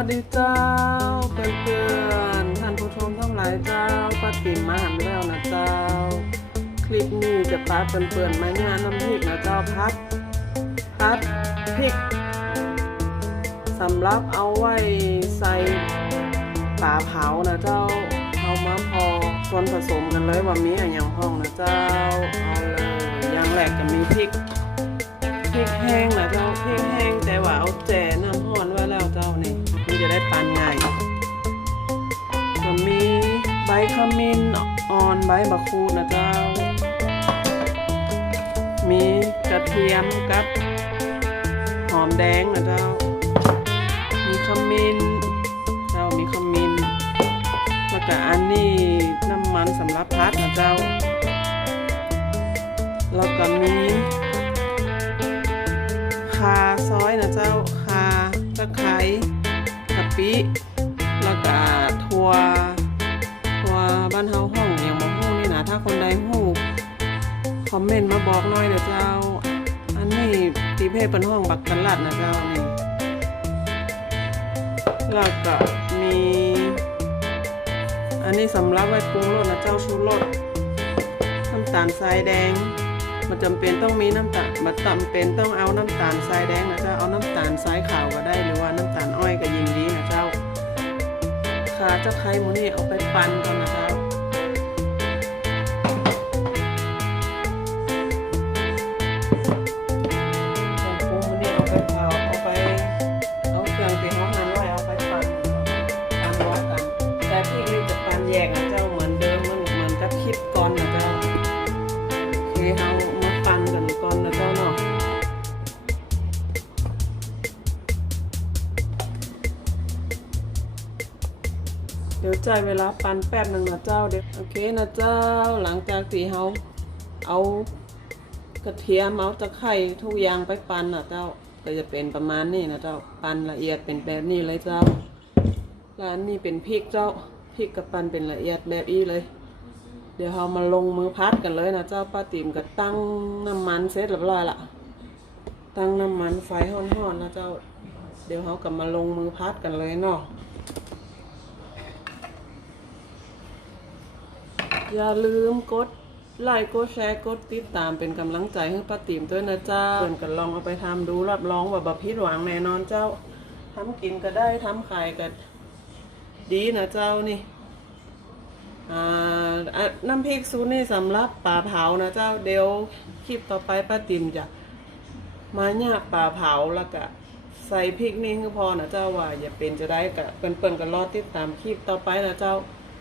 วัสดีเจ้าเพื่อนๆท่านผู้ชมทั้งหลายเจ้าป้าติ๋มมาหันแล้วนะเจ้าคลิปนี้จะพาเพื่อนๆมางานน้ำพริกนะเจ้าพัดพริกสำหรับเอาไว้ใส่ปลาเผานะเจ้าเอามาพอส่วนผสมกันเลยว่ามีอะไรอย่างพ้องนะเจ้าเอาเลยอย่างแรกจะมีพริกแห้งนะเจ้าพริกแห้งแต่ว่าเอาแจ่น้ำห่อนไว้แล้วเจ้านี่มันจะได้ปั่นง่ายจะมีใบขมิ้นอ่อนใบมะกรูดนะเจ้ามีกระเทียมกับหอมแดงนะเจ้ามีขมิ้นเจ้ามีขมิ้นแล้วก็อันนี้น้ำมันสำหรับพัดนะเจ้าแล้วก็มีข่าซอยนะเจ้าข่าตะไคร้กะปิแล้วก็ถั่วบ้านเฮาห้องอย่างบ่ฮู้นี่นะถ้าคนใดฮู้คอมเมนต์มาบอกหน่อยนะเจ้าอันนี้ตีเพศเป็นห้องบักกันลัดนะเจ้านี่แล้วก็มีอันนี้สำหรับไว้ปรุงรสนะเจ้าชูรสน้ำตาลทรายแดงมันจำเป็นต้องมีน้ำตาลมันจำเป็นต้องเอาน้ำตาลทรายแดงนะเจ้าเอาน้ำตาลทรายขาวก็ได้หรือว่าน้ำตาลอ้อยก็ยิ่งดีนะเจ้าข่าเจ้าไข่หมูนี่เอาไปปั่นก่อนนะเจ้าส่วนปรุงหมูนี่เอาไปเผาเอาเครื่องตีห้องนั้นไว้เอาไปปั่นรอกันแต่พี่นี่จะปั่นแยกนะเจ้าเหมือนเดิมเหมือนกับคลิปก่อนนะเจ้าโอเคเอามาปั่นกันก่อนนะเจ้าเนาะเดี๋ยวใจเวลาปั่นแป๊บหนึ่งนะเจ้าเดี๋ยวโอเคนะเจ้าหลังจากที่เราเอากระเทียมเอาตะไคร้ทุกอย่างไปปั่นนะเจ้าก็จะเป็นประมาณนี้นะเจ้าปั่นละเอียดเป็นแบบนี้เลยเจ้าแล้วอันนี้เป็นพริกเจ้าพริกกับปั่นเป็นละเอียดแบบนี้เลยเดี๋ยวเรามาลงมือพัดกันเลยนะเจ้าป้าติ๋มก็ตั้งน้ำมันเสร็จเรียบร้อยละตั้งน้ำมันไฟห้อนๆนะเจ้าเดี๋ยวเรากลับมาลงมือพัดกันเลยเนาะอย่าลืมกดไลค์กดแชร์กดติดตามเป็นกำลังใจให้ป้าติ๋มด้วยนะเจ้าเพื่อนกันลองเอาไปทำดูรับรองว่าบ่ผิดหวังแน่นอนเจ้าทำกินก็ได้ทำขายก็ดีนะเจ้านี่น้ำพริกซูนี่สำหรับปลาเผานะเจ้าเดี๋ยวคลิปต่อไปป้าติ๋มจะมาย่างปลาเผาแล้วก็ใส่พริกนี่คือพอนะเจ้าว่าอย่าเป็นจะได้กะเปิ่นกันรอติดตามคลิปต่อไปนะเจ้า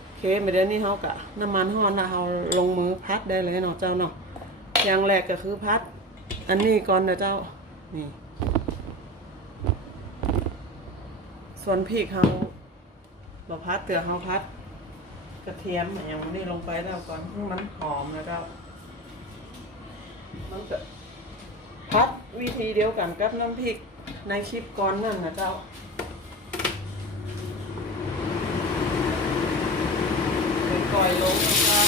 โอเคเดี๋ยวนี้เขากะน้ำมันห้อนนะเขาลงมือพัดได้เลยเนาะเจ้าเนาะอย่างแรกก็คือพัดอันนี้ก่อนนะเจ้านี่ส่วนพริกเขาเราพัดเตือเขาพัดกระเทียมอย่างนี้ลงไปแล้วก่อนให้มันหอมนะเจ้ามันจะพัดวิธีเดียวกันกับน้ำพริกในคลิปก่อนนั่นนะเจ้าก่อยลงนะเจ้า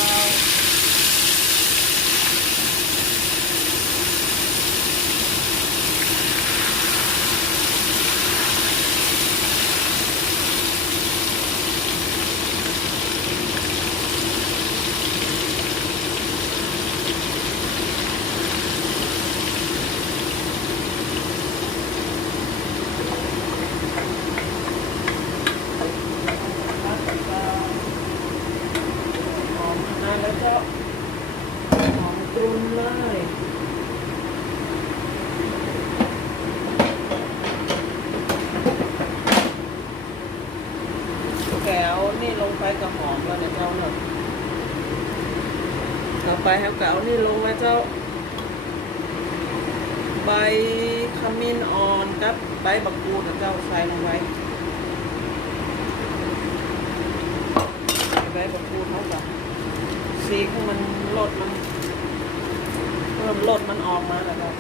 แล้วก็หอมกรุ่นเลยแกวนี่ลงไปกับหอมแล้วเนี่ยเจ้าเนาะต่อไปครับแกวนี่ลงไว้เจ้าใบขมิ้นอ่อนกับใบบักกูดเจ้าใส่ลงไว้ใบบักกูดเขากับสีของมันลดมันเริ่มลดมันออกมาแล้วครับ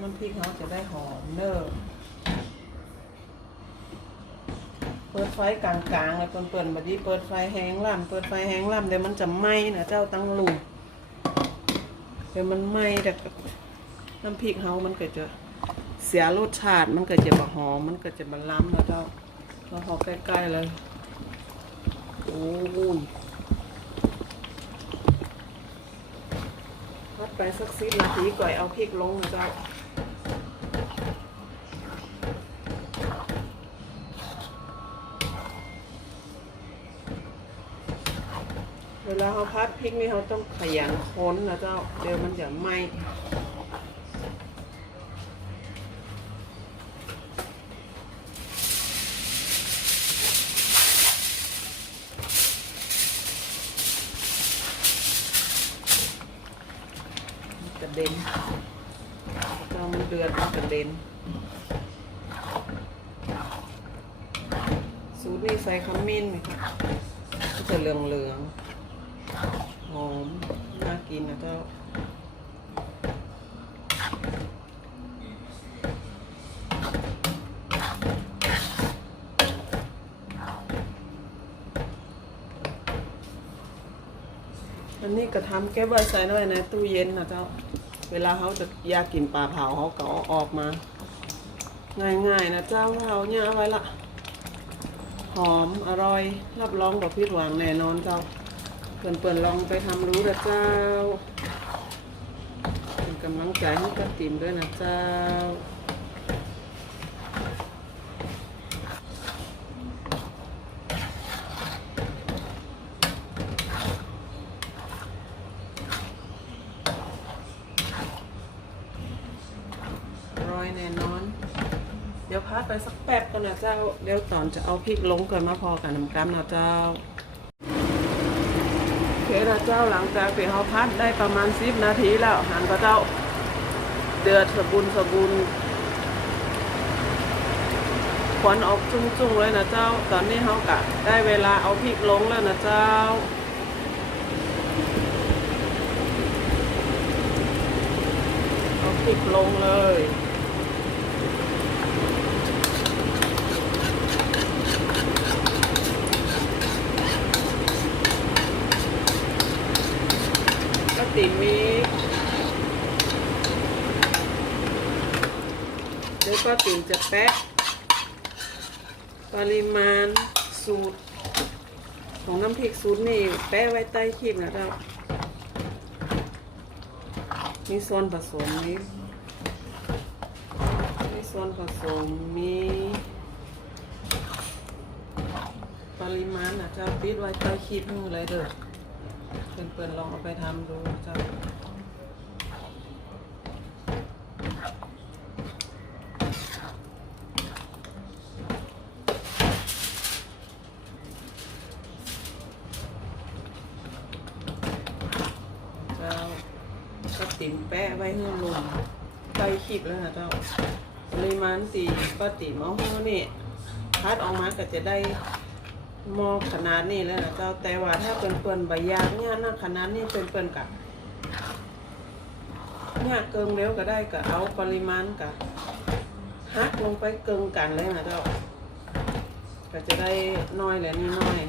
มันพริกเขาจะได้หอมเนอะเปิดไฟกลางๆเลยเปิดแบบนี้เปิดไฟแห้งล่ำเปิดไฟแห้งล่ำเดี๋ยวมันจะไหม้นะเจ้าตั้งลุมเดี๋ยวมันไหม้แต่ น้ำพริกเฮามันก็จะเสียรสชาติมันก็จะบะหอมมันก็จะบะล้ำนะเจ้าเราพอใกล้ๆเลยโอ้ยพัดไปสัก10 นาทีก่อนเอาพริกลงนะเจ้าเวลาเขาพัดพริกนี่เขาต้องขยันค้นนะเจ้าเดี๋ยวมันจะไหม้กระเด็นเจ้ามันเดือดมันกระเด็นสูตรนี้ใส่ขมิ้นไหมคะก็จะเหลืองๆหอมน่ากินนะเจ้าอันนี้ก็ทำแก้ไว้ใส่ไว้ในตู้เย็นนะเจ้าเวลาเขาจะอยากกินปลาเผาเขาก็เอาออกมาง่ายๆนะเจ้าเขาเนี่ยเอาไว้ละหอมอร่อยรับรองกับผิดหวังแน่นอนเจ้าเปิ่นๆลองไปทำรู้นะเจ้าเป็นกำลังใจให้ป้าติ๋มด้วยนะเจ้าอร่อยแน่นอนเดี๋ยวพักไปสักแป๊บก่อนนะเจ้าเดี๋ยวตอนจะเอาพริกลงก่อนมาพอกับน้ำกำนะเจ้าโอเคนะเจ้าหลังจากที่เขาพัดได้ประมาณ10 นาทีแล้วหันก็เจ้าเดือดสบุนควันออกจุ้งๆเลยนะเจ้าตอนนี้เขากะได้เวลาเอาพริกลงแล้วนะเจ้าเอาพริกลงเลยติ๋มมีเดี๋ยวป้าติ๋มจะแปะปริมาณสูตรของน้ำพริกสูตรนี่แปะไว้ใต้คลิปนะเจ้ามีส่วนผสมมีส่วนผสมมีปริมาณนะเจ้าปิดไว้ใต้คลิปให้เลยเด้อเพื่อนๆลองเอาไปทำดูเจ้าก็ติ๋มแปะไว้ให้ลงไปคลิปแล้วนะเจ้าปริมาณตีก็ติ๋มเอาให้นี่พัดออกมาก็จะได้มอขนาดนี้แล้วนะเจ้าแต่ว่าถ้าเป็นเปิ่นใบยางเนี่ยนะขนาดนี้เป็นเปิ่นกับเนี่ยเกิงเร็วก็ได้ก็เอาปริมาณกับฮักลงไปเกิงกันเลยนะเจ้าก็จะได้น้อยแหละนี่น้อย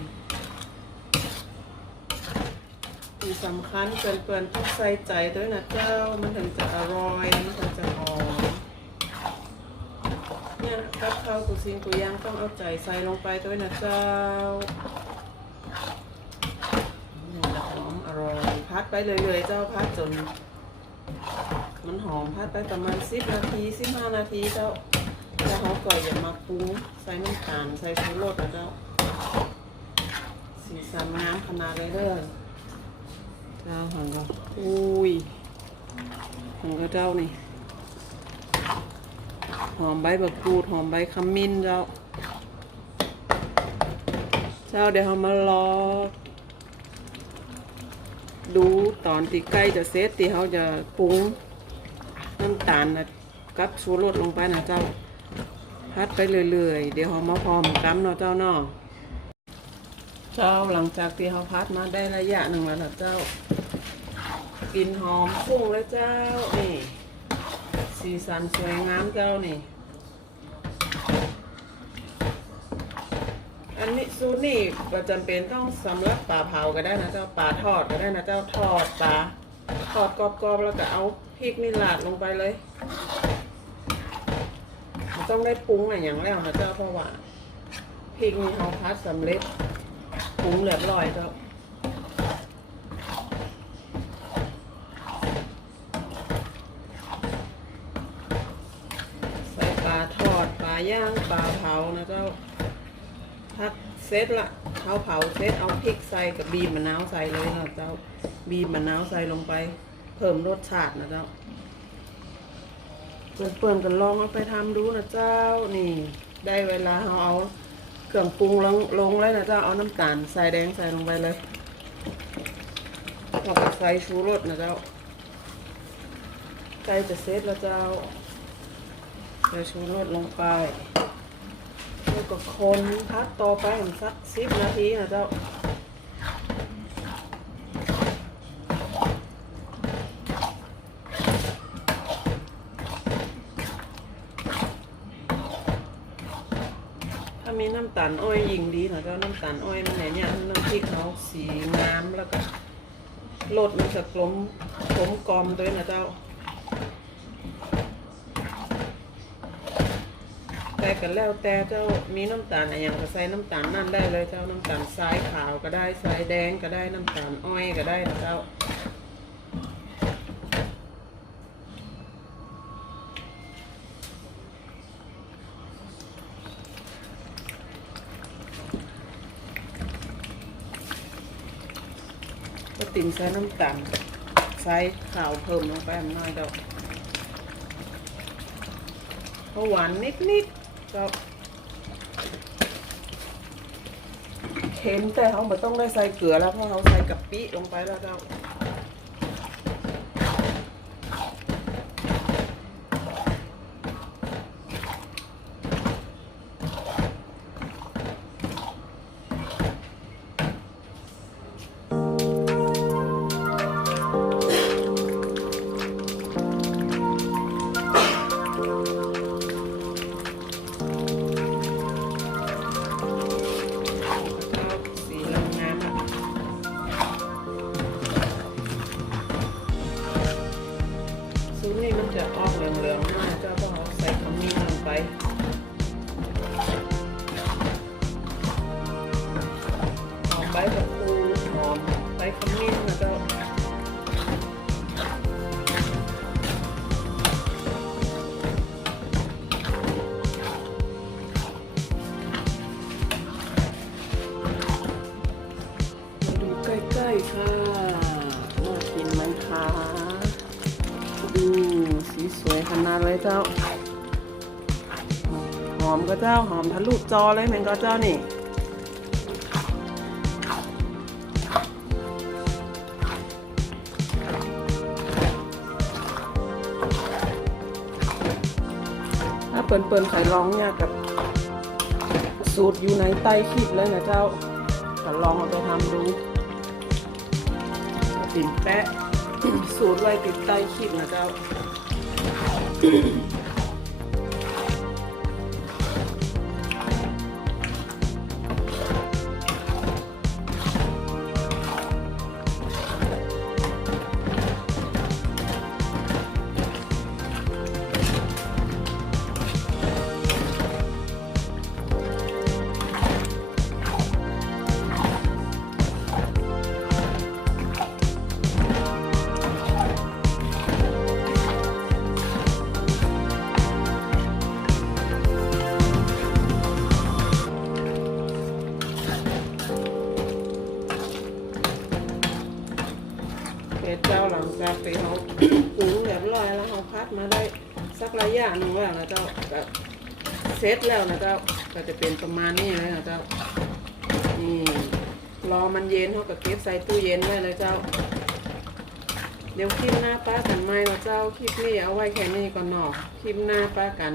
ที่สำคัญเปิ่นต้องใส่ใจด้วยนะเจ้ามันถึงจะอร่อยมันถึงจะหอมเนี่ยกับข้าวตุซินตุยางต้องเอาใจใส่ลงไปด้วยนะเจ้าจะหอมอร่อยพัดไปเลยๆเจ้าพัดจนมันหอมพัดไปประมาณ10 นาที15 นาทีเจ้าแล้วเขาก็อย่ามาปรุงใส่น้ำตาลใส่ชูรสนะเจ้าสีสันงามขนาดเลยเด้อเจ้าหันก็อุ้ยหันก็เจ้านี่หอมใบมะกรูดหอมใบขมิ้นเจ้าเจ้าเดี๋ยวเรามารอดูตอนที่ใกล้จะเสร็จที่เขาจะปรุงน้ำตาลนะกับชูรสลงไปนะเจ้าพัดไปเรื่อยๆเดี๋ยวเรามาพร้อมกันเนาะเจ้าเนาะเจ้าหลังจากที่เขาพัดมาได้ระยะหนึ่งแล้วนะเจ้ากลิ่นหอมฟุ้งแล้วเจ้านี่สีสันสวยงามเจ้านี่อันนี้สูตรนี่ประจำเป็นต้องสำหรับปลาเผาก็ได้นะเจ้าปลาทอดก็ได้นะเจ้าทอดปลา ทอดกรอบๆแล้วก็เอาพริกนี่ราดลงไปเลยไม่ต้องได้ปรุงอะไรอย่างแล้วนะเจ้าเพราะว่าพริกนี่เขาพัดสำเร็จปรุงเรียบร้อยเจ้าใส่ปลาทอดปลาย่างปลาเผานะเจ้าพักเซตละเขาเผาเซตเอาพริกใส่กับบีบมะนาวใส่เลยนะเจ้าบีบมะนาวใส่ลงไปเพิ่มรสชาตินะเจ้าเพื่อนๆกันลองเอาไปทำดูนะเจ้านี่ได้เวลาเอาเครื่องปรุงลงเลยนะเจ้าเอาน้ำตาลใส่แดงใส่ลงไปเลยแล้วก็ใส่ชูรสนะเจ้าใกล้จะเสร็จแล้วเจ้าใส่ชูรสลงไปแล้วก็คนพักต่อไปสัก10 นาทีนะเจ้าถ้ามีน้ำตาลอ้อยยิ่งดีนะเจ้าน้ำตาลอ้อยมันเนี่ยน้ำพริกเขาสีน้ำแล้วก็รสมันจะกลมกลอมด้วยนะเจ้าแต่กันแล้วแต่เจ้ามีน้ำตาลอะไรอย่างก็ใส่น้ำตาลนั่นได้เลยเจ้าน้ำตาลทรายขาวก็ได้ทรายแดงก็ได้น้ำตาลอ้อยก็ได้นะเจ้าก็ติ่มใส่น้ำตาลทรายขาวเพิ่มลงไปหน่อยเจ้าเพราะหวานนิดๆเจ้าเค็มแต่เขาไม่ต้องได้ใส่เกลือแล้วเพราะเขาใส่กะปิลงไปแล้วเจ้าซุปนี่มันจะออกเหลืองๆมากเจ้าเพราะเขาใส่ขมิ้นลงไปหอมใบกระพูหอมใบขมิ้นนะเจ้ามาดูใกล้ๆค่ะน่ากินไหมคะสีสวยขนาดเลยเจ้าหอมก็เจ้าหอมทะลุจอเลยเหมือนก็เจ้านี่ถ้าเปิ่นๆไข่ร้องเนี่ยกับสูตรอยู่ในใต้คลิปเลยนะเจ้าก็ลองเอาไปทำดูติ่มแปะสูตรไว้ติดใต้คลิปนะเจ้าเจ้าหลังจากที่เขาปรุงเรียบร้อยแล้วเขาพัดมาได้สักระยะหนึ่งแล้วนะเจ้าแบบเซตแล้วนะเจ้าก็จะเป็นประมาณนี้เลยนะเจ้านี่รอมันเย็นเขาก็เก็บใส่ตู้เย็นไว้เลยเจ้าเดี๋ยวคลิปหน้าป้ากันไหมนะเจ้าคลิปนี้เอาไว้แค่นี้ก่อนเนาะคลิปหน้าป้ากัน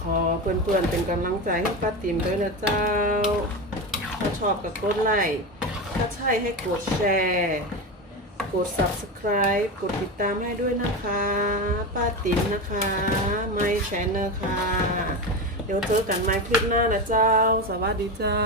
ขอเพื่อนๆเป็นกำลังใจให้ป้าติ๋มด้วยนะเจ้าถ้าชอบก็กดไลค์ถ้าใช่ให้กดแชร์กด Subscribe กดติดตามให้ด้วยนะคะป้าติ๋มนะคะไม่แชนเนอร์ค่ะเดี๋ยวเจอกันใหม่คลิปหน้านะเจ้าสวัสดีเจ้า